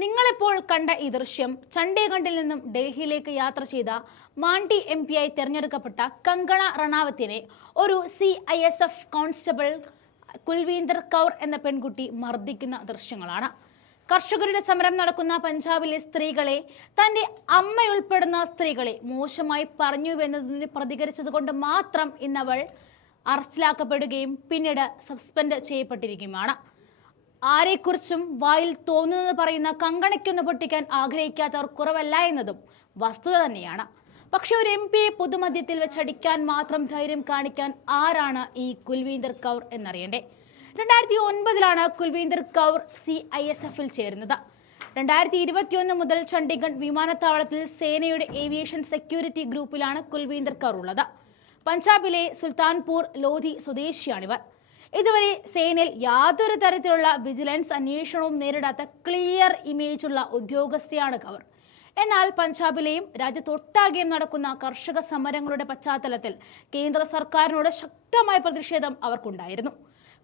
നിങ്ങളിപ്പോൾ കണ്ട ഈ ദൃശ്യം? ചണ്ഡീഗഡിൽ നിന്നും ഡൽഹിയിലേക്ക് യാത്ര ചെയ്ത മാണ്ടി എം പി ആയി തെരഞ്ഞെടുക്കപ്പെട്ട കങ്കണ റണാവത്തിനെ ഒരു C I S F constable Kulvinder Kaur എന്ന പെൺകുട്ടി മർദ്ദിക്കുന്ന ദൃശ്യങ്ങളാണ്. കർഷകരുടെ സമരം നടക്കുന്ന പഞ്ചാബിലെ സ്ത്രീകളെ തന്റെ അമ്മയുൾപ്പെടുന്ന സ്ത്രീകളെ മോശമായി പറഞ്ഞുവെന്നതിന് പ്രതികരിച്ചത് പ്രതികരിച്ചതുകൊണ്ട് മാത്രം ഇന്നവൾ അറസ്റ്റിലാക്കപ്പെടുകയും പിന്നീട് സസ്പെൻഡ് ചെയ്യപ്പെട്ടിരിക്കുകയുമാണ്. ആരെക്കുറിച്ചും വായിൽ തോന്നുന്നത് പറയുന്ന കങ്കണയ്ക്കൊന്ന് പൊട്ടിക്കാൻ ആഗ്രഹിക്കാത്തവർ കുറവല്ല എന്നതും വസ്തുത തന്നെയാണ്. പക്ഷെ ഒരു എം പിയെ പൊതുമധ്യത്തിൽ വെച്ചടിക്കാൻ മാത്രം ധൈര്യം കാണിക്കാൻ ആരാണ് ഈ കുൽവീന്ദർ കൗർ എന്നറിയണ്ടേ? രണ്ടായിരത്തി ഒൻപതിലാണ് Kulvinder Kaur C I S എഫിൽ ചേരുന്നത്. രണ്ടായിരത്തി ഇരുപത്തിയൊന്ന് മുതൽ ചണ്ഡീഗഡ് വിമാനത്താവളത്തിൽ സേനയുടെ ഏവിയേഷൻ സെക്യൂരിറ്റി ഗ്രൂപ്പിലാണ് കുൽവീന്ദർ കൗർ ഉള്ളത്. പഞ്ചാബിലെ സുൽത്താൻപൂർ ലോധി സ്വദേശിയാണിവർ. ഇതുവരെ സേനയിൽ യാതൊരു തരത്തിലുള്ള വിജിലൻസ് അന്വേഷണവും നേരിടാത്ത ക്ലിയർ ഇമേജ് ഉള്ള ഉദ്യോഗസ്ഥയാണ് കവർ എന്നാൽ പഞ്ചാബിലെയും രാജ്യത്തൊട്ടാകെയും നടക്കുന്ന കർഷക സമരങ്ങളുടെ പശ്ചാത്തലത്തിൽ കേന്ദ്ര സർക്കാരിനോട് ശക്തമായ പ്രതിഷേധം അവർക്കുണ്ടായിരുന്നു.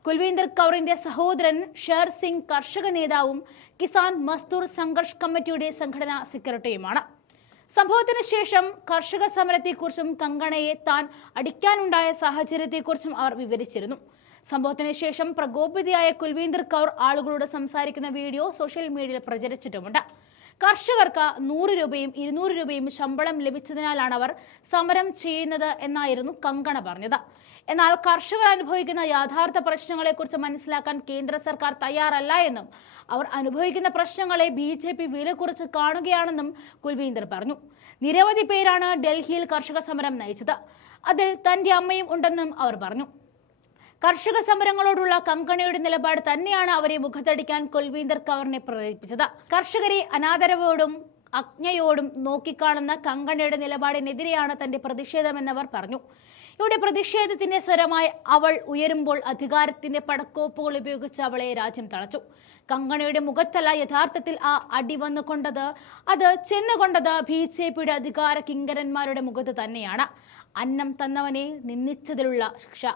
കുൽവീന്ദർ കൗറിന്റെ സഹോദരൻ ഷേർ സിംഗ് കർഷക നേതാവും കിസാൻ മസ്ദൂർ സംഘർഷ് കമ്മിറ്റിയുടെ സംഘടനാ സെക്രട്ടറിയുമാണ്. സംഭവത്തിന് ശേഷം കർഷക സമരത്തെക്കുറിച്ചും കങ്കണയെ താൻ അടിക്കാനുണ്ടായ സാഹചര്യത്തെക്കുറിച്ചും അവർ വിവരിച്ചിരുന്നു. സംഭവത്തിന് ശേഷം പ്രകോപിതയായ കുൽവീന്ദർ കൗർ ആളുകളോട് സംസാരിക്കുന്ന വീഡിയോ സോഷ്യൽ മീഡിയയിൽ പ്രചരിച്ചിട്ടുമുണ്ട്. കർഷകർക്ക് നൂറ് രൂപയും ഇരുന്നൂറ് രൂപയും ശമ്പളം ലഭിച്ചതിനാലാണ് അവർ സമരം ചെയ്യുന്നത് എന്നായിരുന്നു കങ്കണ പറഞ്ഞത്. എന്നാൽ കർഷകർ അനുഭവിക്കുന്ന യാഥാർത്ഥ പ്രശ്നങ്ങളെക്കുറിച്ച് മനസ്സിലാക്കാൻ കേന്ദ്ര സർക്കാർ തയ്യാറല്ല എന്നും അവർ അനുഭവിക്കുന്ന പ്രശ്നങ്ങളെ ബി ജെ പി വില കുറച്ച് കാണുകയാണെന്നും കുൽവീന്ദർ പറഞ്ഞു. നിരവധി പേരാണ് ഡൽഹിയിൽ കർഷക സമരം നയിച്ചത്. അതിൽ തന്റെ അമ്മയും ഉണ്ടെന്നും അവർ പറഞ്ഞു. കർഷക സമരങ്ങളോടുള്ള കങ്കണയുടെ നിലപാട് തന്നെയാണ് അവരെ മുഖത്തടിക്കാൻ കുൽവീന്ദർ കവറിനെ പ്രേരിപ്പിച്ചത്. കർഷകരെ അനാദരവോടും അജ്ഞയോടും നോക്കിക്കാണുന്ന കങ്കണയുടെ നിലപാടിനെതിരെയാണ് തന്റെ പ്രതിഷേധമെന്നവർ പറഞ്ഞു. ഇവിടെ പ്രതിഷേധത്തിന്റെ സ്വരമായി അവൾ ഉയരുമ്പോൾ അധികാരത്തിന്റെ പടക്കോപ്പുകൾ ഉപയോഗിച്ച് അവളെ രാജ്യം തളച്ചു. കങ്കണയുടെ മുഖത്തല്ല യഥാർത്ഥത്തിൽ ആ അടി വന്നുകൊണ്ടത് അത് ചെന്നുകൊണ്ടത് ബി ജെ പിയുടെ അധികാര കിങ്കരന്മാരുടെ മുഖത്ത് തന്നെയാണ്. അന്നം തന്നവനെ നിന്ദിച്ചതിലുള്ള ശിക്ഷ.